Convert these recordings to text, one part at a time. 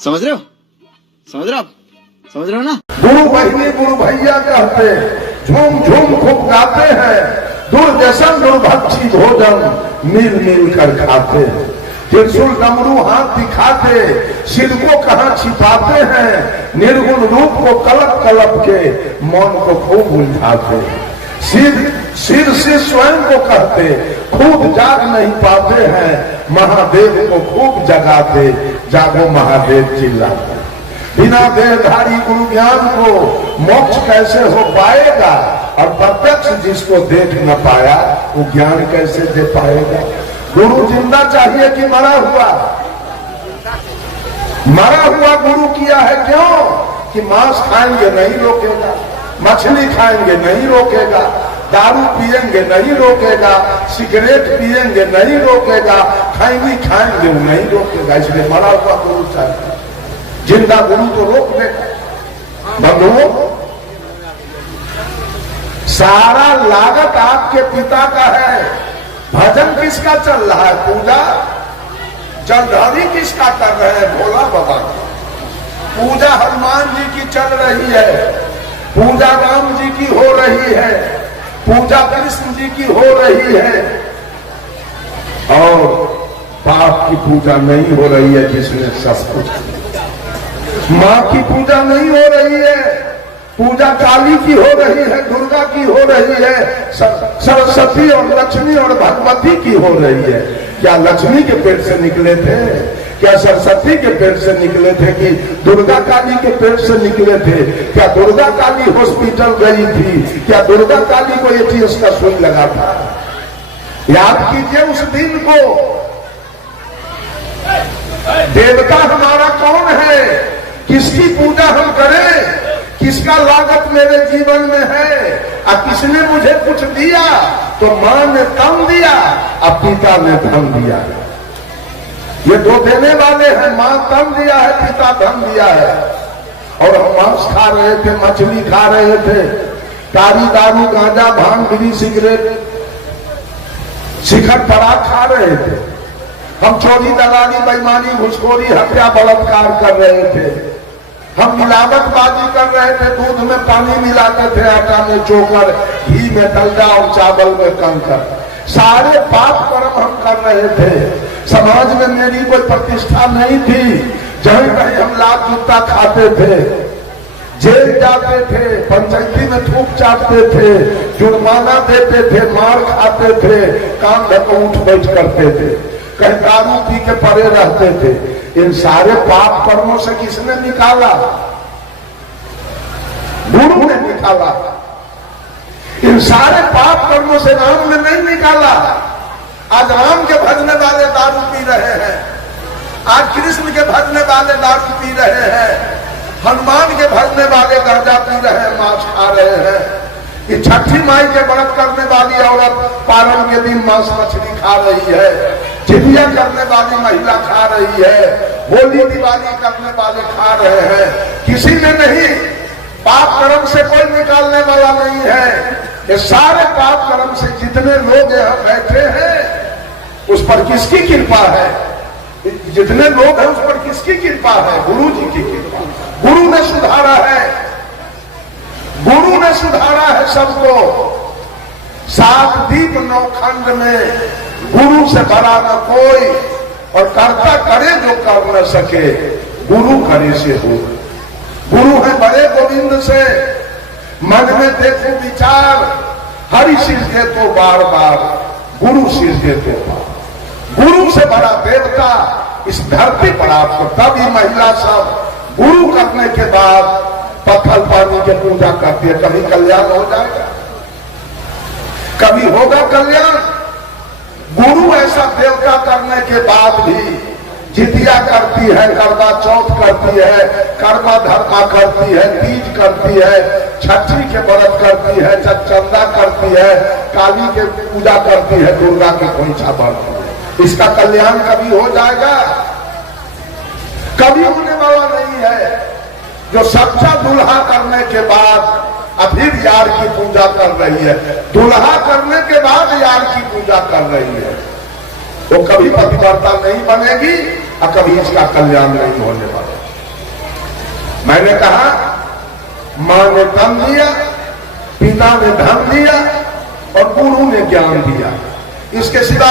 समझ रहे हो? समझ रहे हो आप? समझ रहे हो ना? गुरु बहिनी गुरु भैया कहते, झूम झूम खूब गाते हैं, दुर्व्यसन दुर्भक्षी भोजन मिल मिल कर खाते हैं। त्रिशूल डमरू हाथ दिखाते, सिर को कहाँ छिपाते हैं, निर्गुण रूप को कलप कलप के मौन को खूब उलझाते। सिर से स्वयं को कहते, खुद जाग नहीं पाते हैं, महादेव को खूब जगाते, जागो महादेव चिल्लाते। बिना देहधारी गुरु ज्ञान को मोक्ष कैसे हो पाएगा, और प्रत्यक्ष जिसको देख न पाया वो ज्ञान कैसे दे पाएगा। गुरु जिंदा चाहिए कि मरा हुआ? मरा हुआ गुरु किया है, क्यों? कि मांस खाएंगे नहीं रोकेगा, मछली खाएंगे नहीं रोकेगा, दारू पिएंगे नहीं रोकेगा, सिगरेट पिएंगे नहीं रोकेगा, खैनी खाएंगे नहीं रोकेगा। इसलिए मरा हुआ गुरु चाहिए, जिंदा गुरु तो रोक देगा। बंधुओं, सारा लागत आपके पिता का है। भजन किसका चल रहा है? पूजा जलधारी किसका कर रहे हैं? भोला बाबा की। पूजा हनुमान जी की चल रही है, पूजा राम जी की हो रही है, पूजा कृष्ण जी की हो रही है, और बाप की पूजा नहीं हो रही है जिसने सब कुछ। माँ की पूजा नहीं हो रही है, पूजा काली की हो रही है, दुर्गा की हो रही है, सरस्वती और लक्ष्मी और भगवती की हो रही है। क्या लक्ष्मी के पेट से निकले थे? क्या सरस्वती के पेट से निकले थे? कि दुर्गा काली के पेट से निकले थे? क्या दुर्गा काली हॉस्पिटल गई थी? क्या दुर्गा काली को एटीएस का सुई लगा था? याद कीजिए उस दिन को। देवता हमारा कौन है? किसकी पूजा हम करें? किसका लागत मेरे जीवन में है? और किसने मुझे कुछ दिया? तो मां ने तन दिया और पिता ने धन दिया। ये दो देने वाले हैं, मां तन दिया है, पिता धन दिया है। और हम मांस खा रहे थे, मछली खा रहे थे, तारी दारू गांजा भांग बीड़ी सिगरेट शिखर पराग खा रहे थे। हम चोरी दलाली बेईमानी घुसखोरी हत्या बलात्कार कर रहे थे। हम मिलावटबाजी कर रहे थे, दूध में पानी मिलाते थे, आटा में चोकर, घी में डलडा और चावल में कंकर। सारे पाप कर्म हम कर रहे थे। समाज में मेरी कोई प्रतिष्ठा नहीं थी। जहाँ कहीं हम लाख जूता खाते थे, जेल जाते थे, पंचायती में थूक चाटते थे, जुर्माना देते थे, मार खाते थे, काम धक्का उठ बैठ करते थे, कहीं दारू पी के पड़े रहते थे। इन सारे पाप कर्मों से किसने निकाला? गुरु ने निकाला। इन सारे पाप कर्मों से राम ने नहीं निकाला। आज राम के भजने वाले दारू पी रहे हैं, आज कृष्ण के भजने वाले दारू पी रहे हैं, हनुमान के भजने वाले गांजा पी रहे हैं, मांस खा रहे हैं। ये छठी माई के व्रत करने वाली औरत पारण के दिन मांस मछली खा रही है, जितिया करने वाली महिला खा रही है, होली दिवाली करने वाले खा रहे हैं। किसी ने नहीं, पाप कर्म से कोई निकालने वाला नहीं है। ये सारे पाप कर्म से जितने लोग यहाँ बैठे हैं, उस पर किसकी कृपा है? जितने लोग हैं उस पर किसकी कृपा है? गुरु जी की कृपा। गुरु ने सुधारा है, गुरु ने सुधारा है सबको। 7 दीप 9 खंड में गुरु से बड़ा न कोई, और कर्ता करे जो कर न सके, गुरु करे से हो। गुरु है बड़े गोविंद से, मन में देखो विचार, हरि सिर के तो बार बार, गुरु सिर के तो बार। गुरु से बड़ा देवता इस धरती पर आपको। तभी महिला सब गुरु करने के बाद पत्थर पानी के पूजा करती है। कभी कल्याण हो जाएगा, कभी होगा कल्याण। गुरु ऐसा देवता करने के बाद भी जितिया करती है, करवा चौथ करती है, कर्मा धर्मा करती है, तीज करती है, छठी के व्रत करती है, चंदा करती है, काली के पूजा करती है, दुर्गा के खोइछा बढ़ती है। इसका कल्याण कभी हो जाएगा? कभी होने वाला नहीं है। जो सच्चा दुल्हा करने के बाद अभी यार की पूजा कर रही है, दुल्हा करने के बाद यार की पूजा कर रही है, वो कभी पतिव्रता नहीं बनेगी और कभी इसका कल्याण नहीं होने वाला। मैंने कहा मां ने तन दिया, पिता ने धन दिया और गुरु ने ज्ञान दिया। इसके सिवा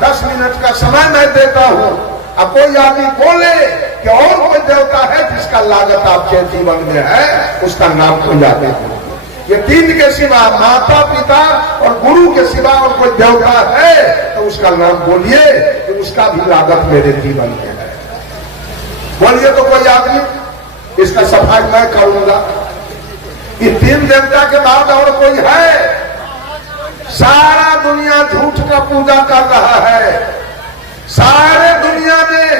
10 मिनट का समय मैं देता हूं। अब कोई आदमी बोले कि और कोई देवता है जिसका लागत आपके जीवन में है, उसका नाम कोई आदमी हो। ये 3 के सिवा, माता पिता और गुरु के सिवा और कोई देवता है तो उसका नाम बोलिए कि उसका भी लागत मेरे जीवन में है। बोलिए तो कोई आदमी, इसका सफाई मैं करूंगा। ये 3 देवता के बाद और कोई है? सारा दुनिया झूठ का पूजा कर रहा है। सारे दुनिया में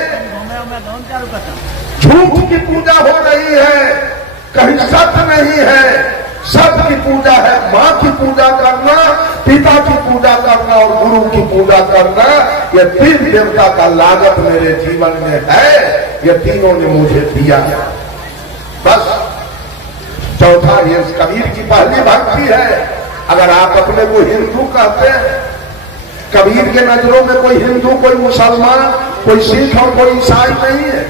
झूठ की पूजा हो रही है, कहीं सत्य नहीं है। सत्य की पूजा है मां की पूजा करना, पिता की पूजा करना और गुरु की पूजा करना। ये 3 देवता का लागत मेरे जीवन में है, ये तीनों ने मुझे दिया। बस चौथा ये कबीर की पहली भक्ति है। अगर आप अपने को हिंदू कहते हैं, कबीर के नजरों में कोई हिंदू, कोई मुसलमान, कोई सिख और कोई ईसाई नहीं है।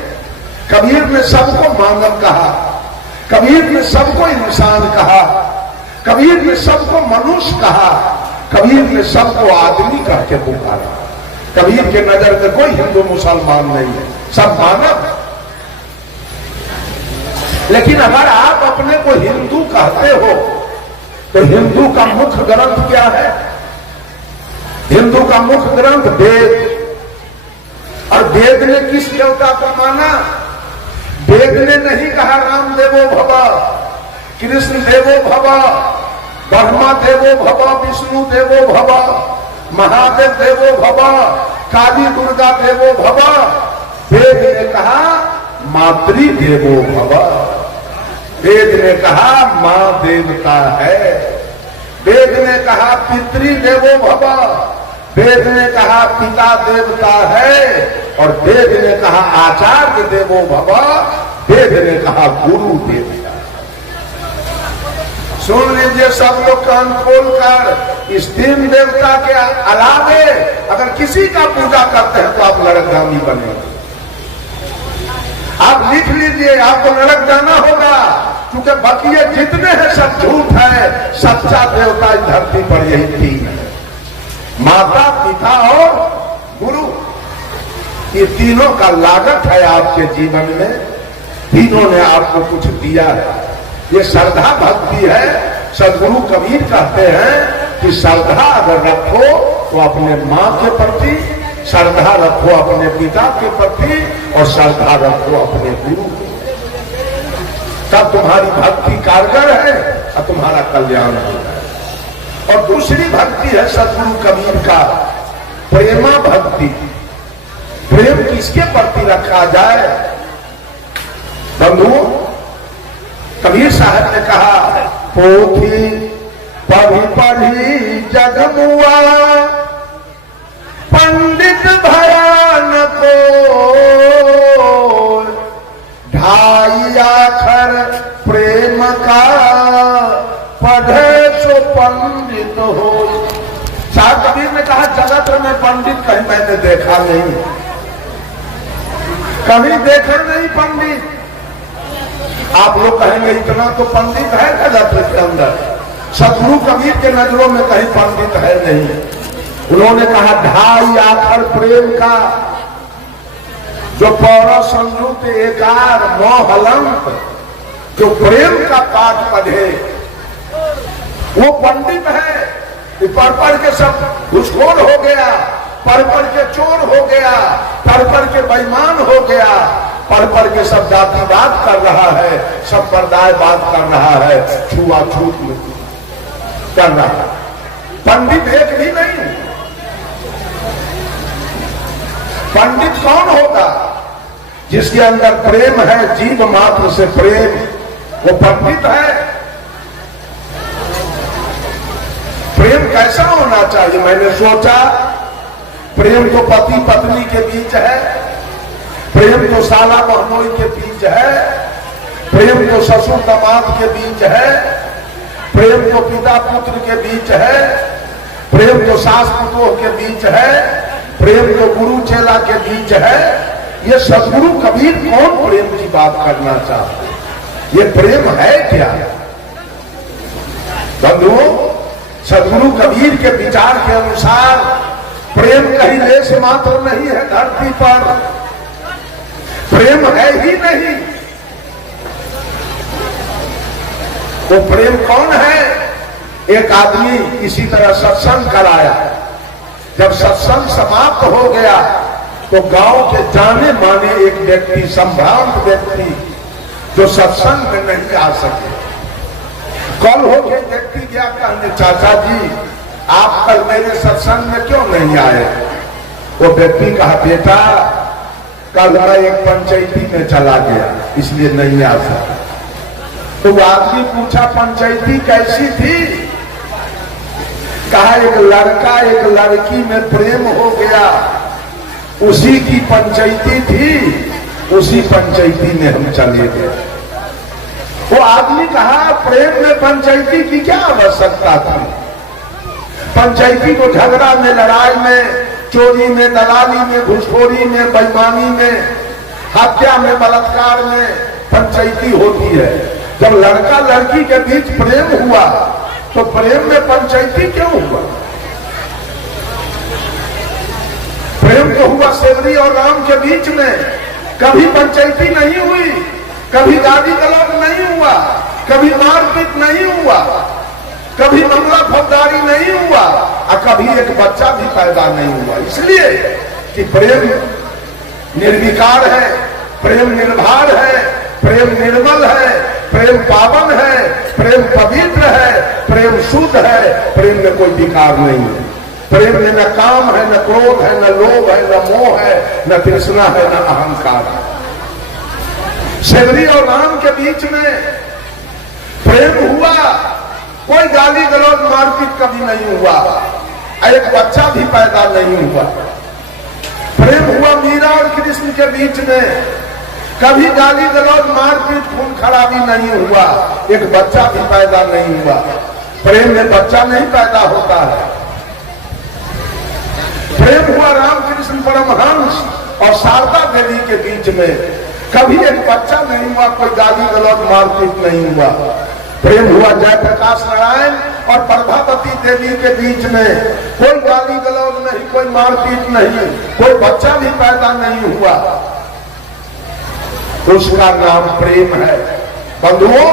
कबीर ने सबको मानव कहा, कबीर ने सबको इंसान कहा, कबीर ने सबको मनुष्य कहा, कबीर ने सबको आदमी कह के पुकारा। कबीर के नजर में कोई हिंदू मुसलमान नहीं है, सब मानव। लेकिन अगर आप अपने को हिंदू कहते हो तो हिंदू का मुख्य ग्रंथ क्या है? हिंदू का मुख्य ग्रंथ वेद। और वेद ने किस देवता को माना? वेद ने नहीं कहा राम देवो भव, कृष्ण देवो भव, ब्रह्मा देवो भव, विष्णु देवो भव, महादेव देवो भव, काली दुर्गा देवो भव। वेद ने कहा मातृ देवो भव। वेद ने कहा मां देवता है। वेद ने कहा पितृ देवो भव। वेद ने कहा पिता देवता है। और वेद ने कहा आचार्य देवो भव। वेद ने कहा गुरु देवता। सुन लीजिए सब लोग कान खोल कर, इस 3 देवता के अलावे अगर किसी का पूजा करते हैं तो आप नरकगामी बनेंगे। आप लिख लीजिए, आपको नरक जाना होगा, क्योंकि बकिए जितने हैं सब झूठ है। सच्चा देवता इस धरती पर यही 3 है, माता पिता और गुरु। ये तीनों का लागत है आपके जीवन में। तीनों ने आपको कुछ दिया है। ये श्रद्धा भक्ति है। सदगुरु कबीर कहते हैं कि श्रद्धा अगर रखो तो अपने मां के प्रति, श्रद्धा रखो अपने पिता के प्रति और श्रद्धा रखो अपने गुरु के। तब तुम्हारी भक्ति कारगर है और तुम्हारा कल्याण होगा। और दूसरी भक्ति है सदगुरु कबीर का प्रेमा भक्ति। प्रेम किसके प्रति रखा जाए? बंधुओं, कबीर साहब ने कहा पोथी पढ़ी पढ़ी जगमुआ, पंडित भयान को ढाई आखर प्रेम का, पढ़े सो पंडित हो। साहब कबीर ने कहा जगत में पंडित कहीं मैंने देखा नहीं, कभी देखा नहीं पंडित। आप लोग कहेंगे इतना तो पंडित है जगत के अंदर। सदगुरु कबीर के नजरों में कहीं पंडित है नहीं। उन्होंने कहा ढाई आखर प्रेम का, जो पौरा संयुक्त एकार मोहलंक, जो प्रेम का पाठ पढ़े वो पंडित है। पढ़ पढ़ के सब घुसखोर हो गया, पढ़ पढ़ के चोर हो गया, पढ़ पढ़ के बेईमान हो गया, पढ़ पढ़ के सब जातिवाद कर रहा है, संप्रदायवाद कर रहा है, छुआछूत कर रहा है। पंडित एक भी नहीं। पंडित कौन होगा? जिसके अंदर प्रेम है, जीव मात्र से प्रेम, वो पंडित है। प्रेम कैसा होना चाहिए? मैंने सोचा प्रेम तो पति पत्नी के बीच है, प्रेम तो साला बहनोई के बीच है, प्रेम तो ससुर दामाद के बीच है, प्रेम तो पिता पुत्र के बीच है, प्रेम तो सास पुतोह के बीच है, प्रेम तो गुरु चेला के बीच है। ये सदगुरु कबीर कौन प्रेम की बात करना चाहते? ये प्रेम है क्या? बंधुओं, सदगुरु कबीर के विचार के अनुसार प्रेम कहीं लेश मात्र नहीं है धरती पर, प्रेम है ही नहीं। वो प्रेम कौन है? एक आदमी इसी तरह सत्संग कराया, जब सत्संग समाप्त हो गया तो गांव के जाने माने एक व्यक्ति, संभ्रांत व्यक्ति जो सत्संग में नहीं आ सके, कल हो के व्यक्ति गया कहने, चाचा जी आप कल मेरे सत्संग में क्यों नहीं आए? वो व्यक्ति कहा, बेटा कल मैं एक पंचायती में चला गया इसलिए नहीं आ सका। तो वो आदमी पूछा, पंचायती कैसी थी? कहा, एक लड़का एक लड़की में प्रेम हो गया, उसी की पंचायती थी, उसी पंचायती में हम चले गए। वो आदमी कहा, प्रेम में पंचायती की क्या आवश्यकता थी? पंचायती को झगड़ा में, लड़ाई में, चोरी में, दलाली में, घुसखोरी में, बेईमानी में, हत्या में, बलात्कार में पंचायती होती है। जब लड़का लड़की के बीच प्रेम हुआ तो प्रेम में पंचायती क्यों हुआ? प्रेम तो हुआ सेवरी और राम के बीच में, कभी पंचायती नहीं हुई, कभी गाली गलौज नहीं हुआ, कभी मारपीट नहीं हुआ, कभी मामला फौजदारी नहीं हुआ, और कभी एक बच्चा भी पैदा नहीं हुआ। इसलिए कि प्रेम निर्विकार है, प्रेम निर्भर है, प्रेम निर्मल है, प्रेम पावन है, प्रेम पवित्र है, प्रेम शुद्ध है, प्रेम में कोई विकार नहीं है। प्रेम में न काम है, न क्रोध है, न लोभ है, न मोह है, न तृष्णा है, न अहंकार है। सेवरी और राम के बीच में प्रेम हुआ, कोई गाली गलौज मारपीट कभी नहीं हुआ, एक बच्चा भी पैदा नहीं हुआ। प्रेम हुआ मीरा और कृष्ण के बीच में, कभी गाली गलौज मारपीट खून खराबी नहीं हुआ, एक बच्चा भी पैदा नहीं हुआ। प्रेम में बच्चा नहीं पैदा होता है। प्रेम हुआ राम कृष्ण परमहंस और शारदा देवी के बीच में, कभी एक बच्चा नहीं हुआ, कोई गाली गलौज मारपीट नहीं हुआ। प्रेम हुआ जयप्रकाश नारायण और प्रभावती देवी के बीच में, कोई गाली गलौज नहीं, कोई मारपीट नहीं, कोई बच्चा भी पैदा नहीं हुआ। उसका नाम प्रेम है। बंधुओं,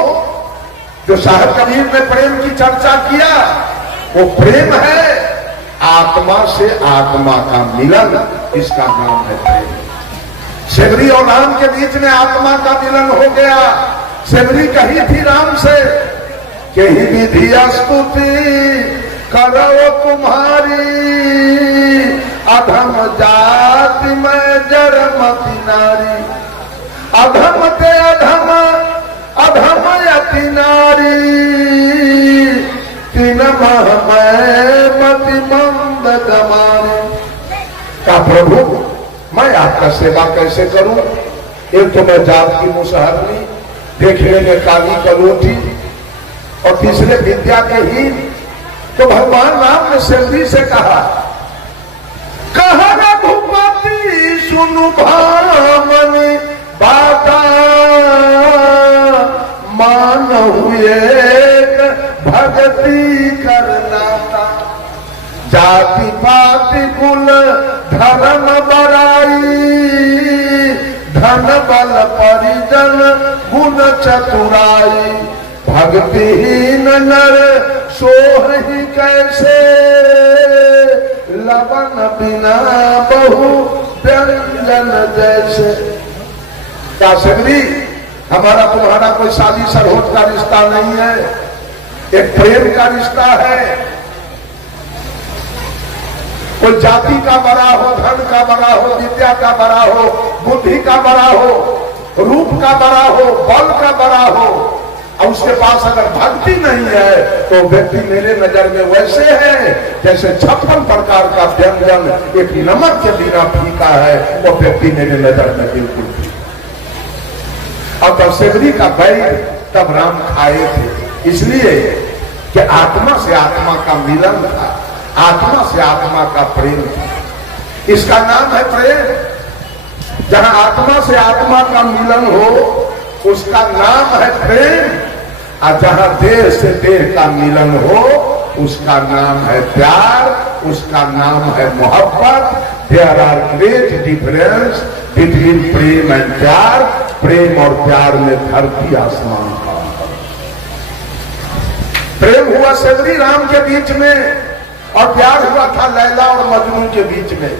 जो साहब कबीर ने प्रेम की चर्चा किया वो प्रेम है, आत्मा से आत्मा का मिलन, इसका नाम है प्रेम। सेवरी और राम के बीच में आत्मा का मिलन हो गया। सेवरी कही थी राम से कि ही विधि स्तुति करो तुम्हारी, अधम जाति में जड़मति नारी, अधम ते अधम अधम यति नारी, तीन मह मति मंद गमारी। का प्रभु मैं आपका सेवा कैसे करूं? एक तो मैं जात की मुसहरनी, देखने में काली कलोटी, और तीसरे विद्या के हीन। तो भगवान राम ने सेवरी से कहा, कहा रघुपति सुनु भामनि बाता, मान हुए भगति करनाता, जाति पाति कुल धर्म बड़ाई, धन बल परिजन गुण चतुराई, भक्तिहीन नर सोहि कैसे, लवन बिना बहु व्यंजन जैसे। क्या सेवरी, हमारा तुम्हारा कोई शादी सरहोट का रिश्ता नहीं है, एक प्रेम का रिश्ता है। कोई जाति का बड़ा हो, धन का बड़ा हो, विद्या का बड़ा हो, बुद्धि का बड़ा हो, रूप का बड़ा हो, बल का बड़ा हो, और उसके पास अगर भक्ति नहीं है तो व्यक्ति मेरे नजर में वैसे है जैसे 56 प्रकार का व्यंजन एक नमक के बिना फीका है, वो व्यक्ति मेरे नजर में बिल्कुल फीका। और तब सेवरी का बैल तब राम खाए थे, इसलिए कि आत्मा से आत्मा का मिलन था, आत्मा से आत्मा का प्रेम था। इसका नाम है प्रेम। जहां आत्मा से आत्मा का मिलन हो उसका नाम है प्रेम। और जहां देह से देह का मिलन हो उसका नाम है प्यार, उसका नाम है मोहब्बत। There are great difference between prem and pyaar. प्रेम और प्यार में धरती आसमान का। प्रेम हुआ श्री राम के बीच में और प्यार हुआ था लैला और मजनू के बीच में।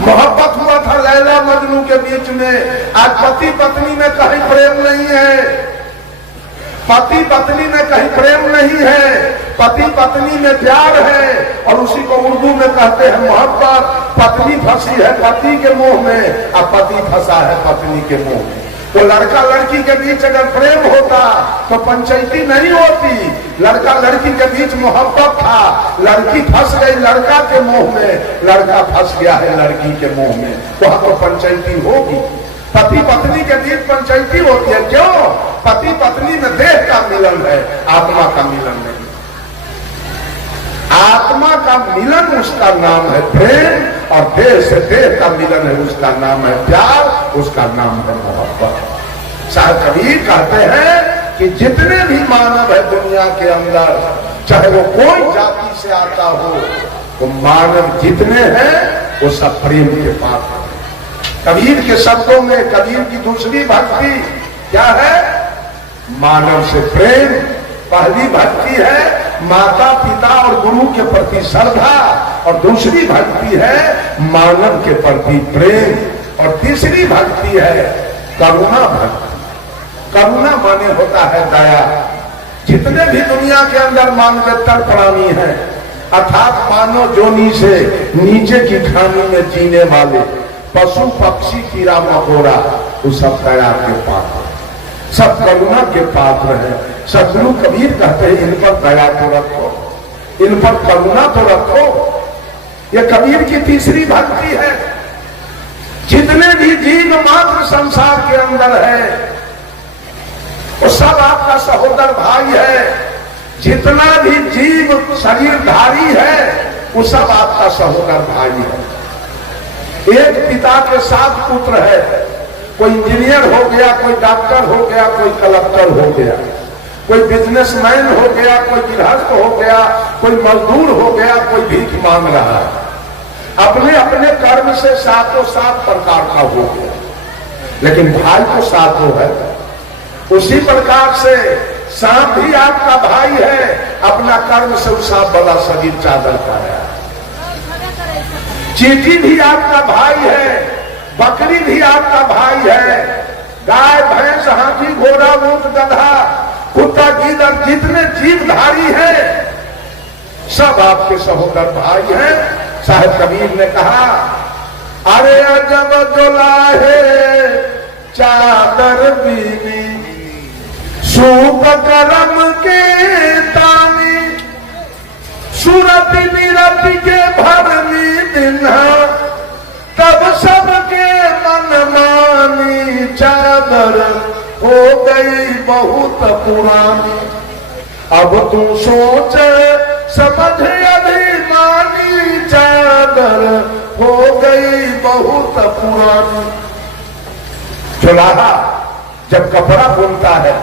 मोहब्बत हुआ था लैला मजनू के बीच में। आज पति पत्नी में कहीं प्रेम नहीं है, पति पत्नी में कहीं प्रेम नहीं है, पति पत्नी में प्यार है और उसी को उर्दू में कहते हैं मोहब्बत। पत्नी फंसी है पति के मुंह में और पति फंसा है पत्नी के मुंह में। तो लड़का लड़की के बीच अगर प्रेम होता तो पंचायती नहीं होती। लड़का लड़की के बीच मोहब्बत था, लड़की फंस गई लड़का के मुंह में, लड़का फंस गया है लड़की के मुंह में, वहां तो पंचायती होगी। पति पत्नी के बीच पंचायती होती है। क्यों? पति पत्नी में देह का मिलन है, आत्मा का मिलन नहीं। आत्मा का मिलन उसका नाम है प्रेम और देह से देह का मिलन है उसका नाम है प्यार, उसका नाम है मोहब्बत। साहब कबीर कहते हैं कि जितने भी मानव है दुनिया के अंदर, चाहे वो कोई जाति से आता हो, वो मानव जितने हैं वो सब प्रेम के पात्र हैं। कबीर के शब्दों में कबीर की दूसरी भक्ति क्या है? मानव से प्रेम। पहली भक्ति है माता पिता और गुरु के प्रति श्रद्धा और दूसरी भक्ति है मानव के प्रति प्रेम और तीसरी भक्ति है करुणा भक्ति। करुणा माने होता है दया। जितने भी दुनिया के अंदर मानवेतर प्राणी हैं अर्थात मानव जोनी से नीचे की खानी में जीने वाले पशु पक्षी कीड़ा मकोड़ा वो सब दया के पात्र, सब करुणा के पात्र हैं। सदगुरु कबीर कहते हैं इन पर दया तो रखो, इन पर करुणा तो रखो। ये कबीर की तीसरी भक्ति है। जितने भी जीव मात्र संसार के अंदर है वो सब आपका सहोदर भाई है। जितना भी जीव शरीरधारी है वो सब आपका सहोदर भाई है। एक पिता के 7 पुत्र है, कोई इंजीनियर हो गया, कोई डॉक्टर हो गया, कोई कलेक्टर हो गया, कोई बिजनेसमैन हो गया, कोई गृहस्थ हो गया, कोई मजदूर हो गया, कोई भीख मांग रहा है। अपने अपने कर्म से 7 प्रकार का हो गया, लेकिन भाई तो 7 है। उसी प्रकार से सांप भी आपका भाई है, अपना कर्म से उस सांप वाला शरीर चादर पाया। चींटी भी आपका भाई है, बकरी भी आपका भाई है, गाय भैंस हाथी घोड़ा ऊंट गधा कुत्ता गीदड़ जितने जीवधारी हैं सब आपके सहोदर भाई हैं। साहिब कबीर ने कहा अरे अजब दुलाहे चादर बीनी सूप करम के तानी सूरत निरत के भरनी दिन्हा तब सबके मन मानी चादर हो गई बहुत पुरानी। अब तू सोच समझ अभिमानी चादर हो गई बहुत पुरानी। चुलाहा जब कपड़ा बुनता है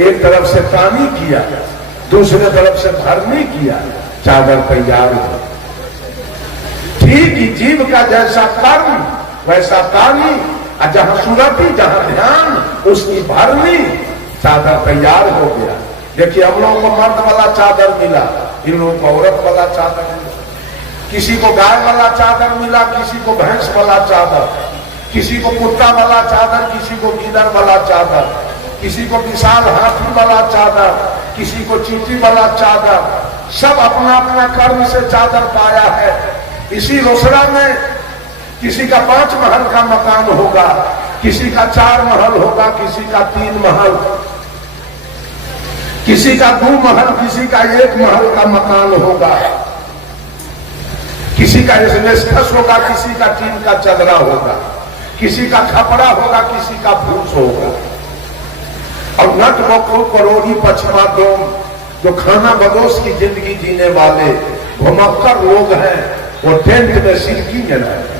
एक तरफ से तानी किया दूसरे तरफ से भरनी किया चादर तैयार हो। ठीक ही जीव का जैसा कर्म वैसा तानी और जहां सुरति जहां ध्यान उसकी भरनी चादर तैयार हो गया। देखिए हम लोगों को मर्द वाला चादर मिला, इन लोगों को औरत वाला चादर मिला, किसी को गाय वाला चादर मिला, किसी को भैंस वाला चादर, किसी को कुत्ता वाला चादर, किसी को गीदड़ वाला चादर, किसी को विशाल हाथी वाला चादर, किसी को चींटी वाला चादर। सब अपना अपना कर्म से चादर पाया है। इसी रोसड़ा में किसी का 5 महल का मकान होगा, किसी का 4 महल होगा, किसी का 3 महल, किसी का 2 महल, किसी का 1 महल का मकान होगा, किसी का एस्बेस्टस होगा, किसी का टीन का चदरा होगा, किसी का खपड़ा होगा, किसी का फूस होगा। और नट बकुल करोड़ी पछमा डोम जो खाना बदोश की जिंदगी जीने वाले घुमक्कर लोग हैं वो टेंट में सिरकी में रहते।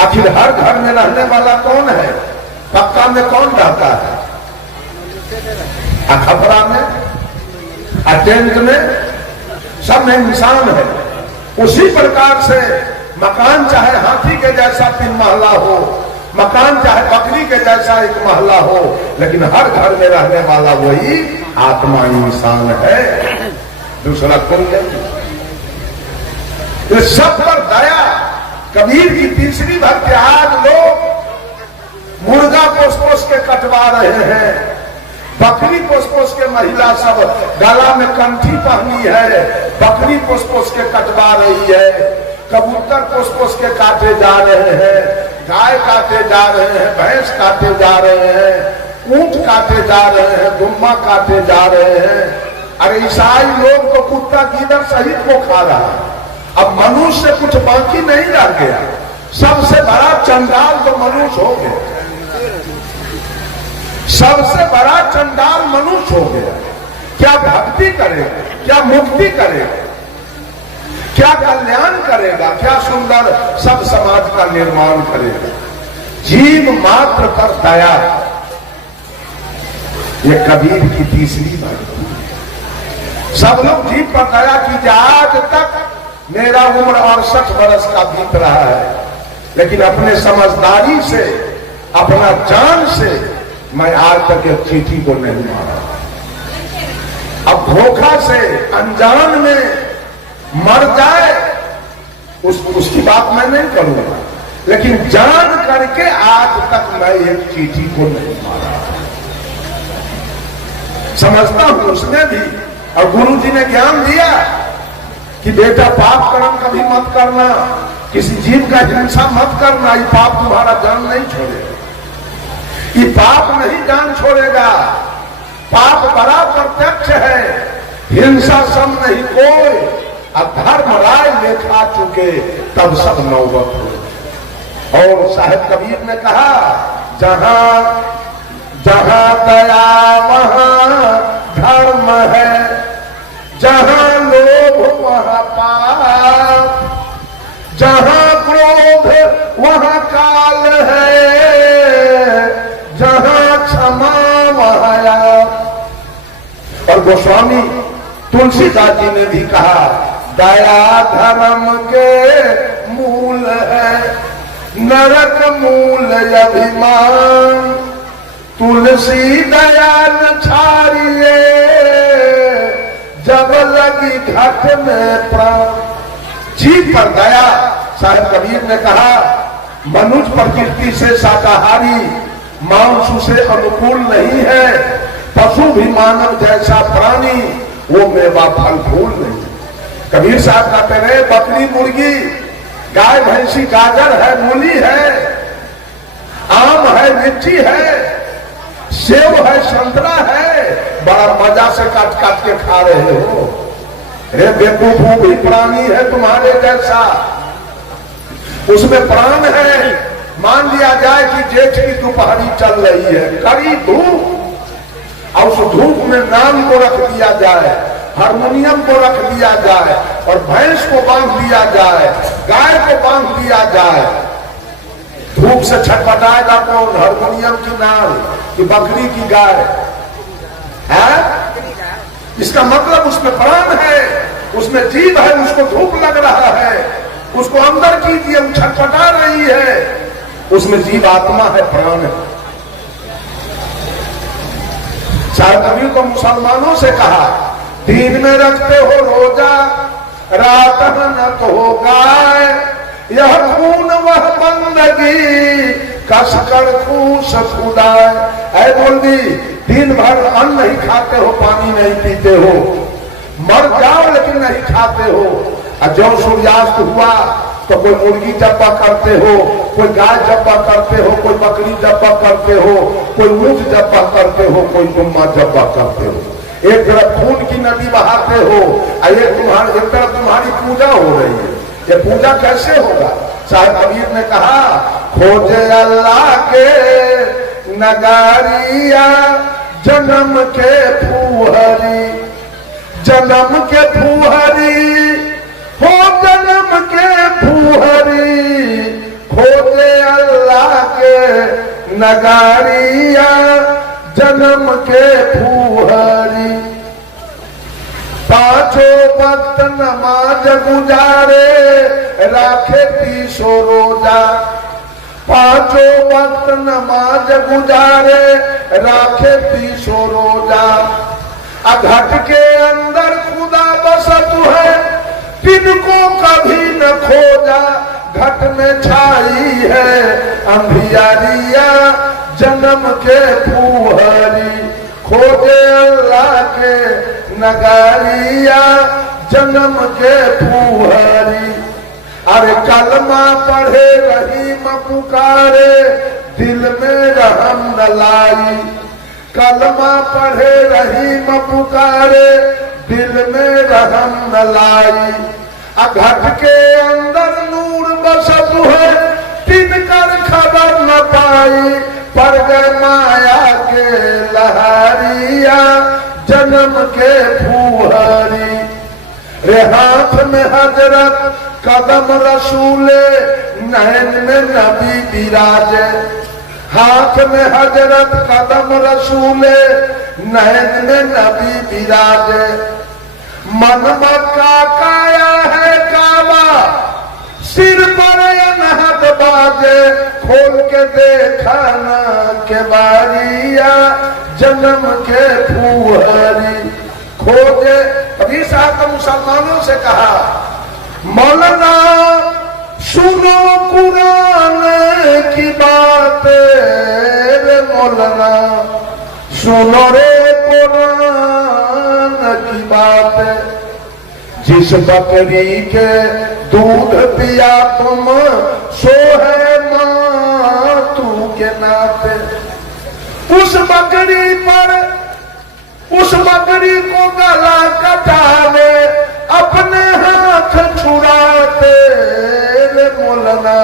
आखिर हर घर में रहने वाला कौन है? पक्का में कौन रहता है? खपरा में, टेंट में, सब में इंसान है। उसी प्रकार से मकान चाहे हाथी के जैसा 3 महला हो, मकान चाहे बकरी के जैसा 1 महला हो, लेकिन हर घर में रहने वाला वही आत्मा इंसान है, दूसरा कोई नहीं। इस सब पर दया। कबीर की तीसरी भक्ति। आज लोग मुर्गा पोस के कटवा रहे हैं, बकरी पोस के महिला सब गला में कंठी पहनी है, बकरी पोस के कटवा रही है, कबूतर पोस के काटे जा रहे हैं, गाय काटे जा रहे हैं, भैंस काटे जा रहे हैं, ऊंट काटे जा रहे हैं, दुम्मा काटे जा रहे हैं। अरे ईसाई लोग तो कुत्ता गीदड़ सहित को खा रहा है। अब मनुष्य कुछ बाकी नहीं रह गया। सबसे बड़ा चंडाल तो मनुष्य हो गया, सबसे बड़ा चंडाल मनुष्य हो गया। क्या भक्ति करेगा, क्या मुक्ति करेगा, क्या कल्याण करेगा, क्या सुंदर सब समाज का निर्माण करेगा? जीव मात्र पर दया, ये कबीर की तीसरी बात। सब लोग जीव पर दया कीजिए। आज तक मेरा उम्र 68 वर्ष का बीत रहा है, लेकिन अपने समझदारी से, अपना जान से मैं आज तक एक चींटी को नहीं मारा। अब धोखा से अनजान में मर जाए उसकी बात मैं नहीं करूंगा, लेकिन जान करके आज तक मैं एक चींटी को नहीं मारा। समझता हूं उसने भी, और गुरु जी ने ज्ञान दिया कि बेटा पाप कर्म कभी मत करना, किसी जीव का हिंसा मत करना, ये पाप तुम्हारा जान नहीं छोड़ेगा, ये पाप नहीं जान छोड़ेगा। पाप बड़ा प्रत्यक्ष है, हिंसा सम नहीं कोई, अधर्म राय लेखा चुके तब सब नौबत हो। और साहिब कबीर ने कहा, जहां जहां दया वहां धर्म है, जहां लोभ वहां पाप, जहां क्रोध वहां काल है, जहां क्षमा वहां आप। और गोस्वामी तुलसीदास जी ने भी कहा, दया धर्म के मूल है, नरक मूल अभिमान, तुलसी दया न छाड़िए, जब लगी घट में प्राण। जीव पर दया। साहिब कबीर ने कहा, मनुष्य प्रकृति से शाकाहारी, मांस से अनुकूल नहीं है, पशु भी मानव जैसा प्राणी, वो मेवा फल फूल नहीं। कबीर साहब कहते रहे, बकरी मुर्गी, गाय भैंसी, गाजर है, मूली है, आम है, मिर्ची है, सेव है, संतरा है, बड़ा मजा से काट काट के खा रहे हो। रे बेवकूफ, वो भी प्राणी है तुम्हारे जैसा, उसमें प्राण है। मान लिया जाए कि जेठ की दोपहरी चल रही है, कड़ी धूप, और उस धूप में नाम को रख दिया जाए, हारमोनियम को रख दिया जाए, और भैंस को बांध दिया जाए, गाय को बांध दिया जाए। धूप से छटपटाएगा कौन? हारमोनियम की नाल कि बकरी की गाय है? इसका मतलब उसमें प्राण है, उसमें जीव है, उसको धूप लग रहा है, उसको अंदर कीजिए, वो छटपटा रही है, उसमें जीव आत्मा है, प्राण है। शायद कबीर को मुसलमानों से कहा, दिन में रखते हो रोजा, रात न तो हो गाय, यह खून वह बंदगी, कसकर खूस खुदाए। ऐ बोलदी, दिन भर अन्न नहीं खाते हो, पानी नहीं पीते हो, मर जाओ लेकिन नहीं खाते हो, और जब सूर्यास्त हुआ तो कोई मुर्गी जब्बा करते हो, कोई गाय जब्बा करते हो, कोई बकरी जब्बा करते हो, कोई ऊंट जब्बा करते हो, कोई दुम्मा जब्बा करते हो। एक तरफ खून की नदी बहाते हो, और एक तरफ तुम्हारी पूजा हो रही है। ये पूजा कैसे होगा? साहिब कबीर ने कहा, खोजे अल्लाह के नगारिया, जन्म के फूहरी, जन्म के फूहरी हो, जन्म के फूहरी, खोजे अल्लाह के नगारिया जन्म के फूहरी। पांचों वक्त नमाज गुजारे राखे 30 रोजा। पांचों वक्त नमाज गुजारे राखे 30 रोजा। घट के अंदर खुदा बसत है तिनको कभी न खोजा। घट में छाई है अंधियारिया जन्म के फूहरी। खोजे अल्लाह के नगारिया जन्म के फूहरी। अरे कलमा पढ़े रहीम पुकारे दिल में रहम न लाई। कलमा पढ़े रहीम पुकारे दिल में रहम न लाई। घट के अंदर नूर बसत है तिनकर खबर न पाई। पर गए माया के लहरिया जन्म के फूहरी। रे हाथ में हजरत कदम रसूले नैन में नबी विराजे। हाथ में हजरत कदम रसूले नैन में नबी विराजे। मन मक्का काया है काबा सिर पर अनहद बाजे। खोल के देखा ना के बारिया जन्म के फूहरी। खोजे कबीर साहब ने मुसलमानों से कहा मौलाना सुनो कुरान की बात रे मौलाना सुनो रे कुरान की बात। जिस बकरी के दूध पिया तुम सो है मां तू के नाते। उस बकरी पर उस बकरी को गला कटावे अपने हाथ छुड़ाते रे मौलाना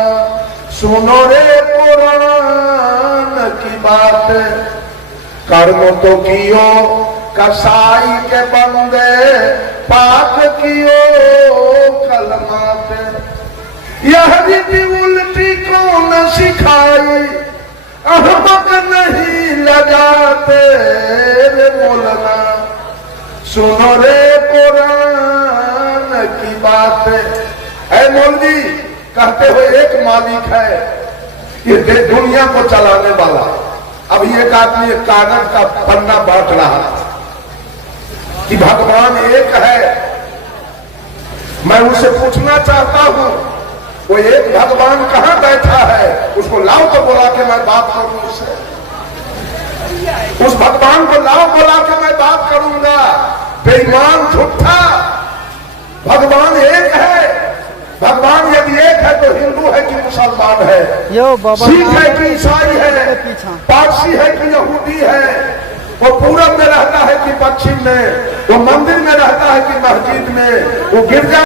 सुनो रे कुरान की बात। कर्म तो कियो कसाई के बंदे पाक कियो कलमा पे। यह रीति उल्टी कौन सिखाई अहमक नहीं लगाते रे मौलाना सुनो रे कुरान की बात। है मौलवी कहते हुए एक मालिक है ये दुनिया को चलाने वाला। अब एक आदमी एक कागज का पन्ना बांट रहा कि भगवान एक है। मैं उनसे पूछना चाहता हूं वो एक भगवान कहां बैठा है उसको लाओ तो बोला के मैं बात करूं उससे। उस भगवान को लाओ बोला के मैं बात करूंगा। बेईमान झूठा भगवान एक है। भगवान यदि एक है तो हिंदू है कि मुसलमान है, सिख है कि ईसाई है, पारसी है कि यहूदी है, वो पूरब में रहता है कि पश्चिम में, वो मंदिर में रहता है कि मस्जिद में, वो गिरजा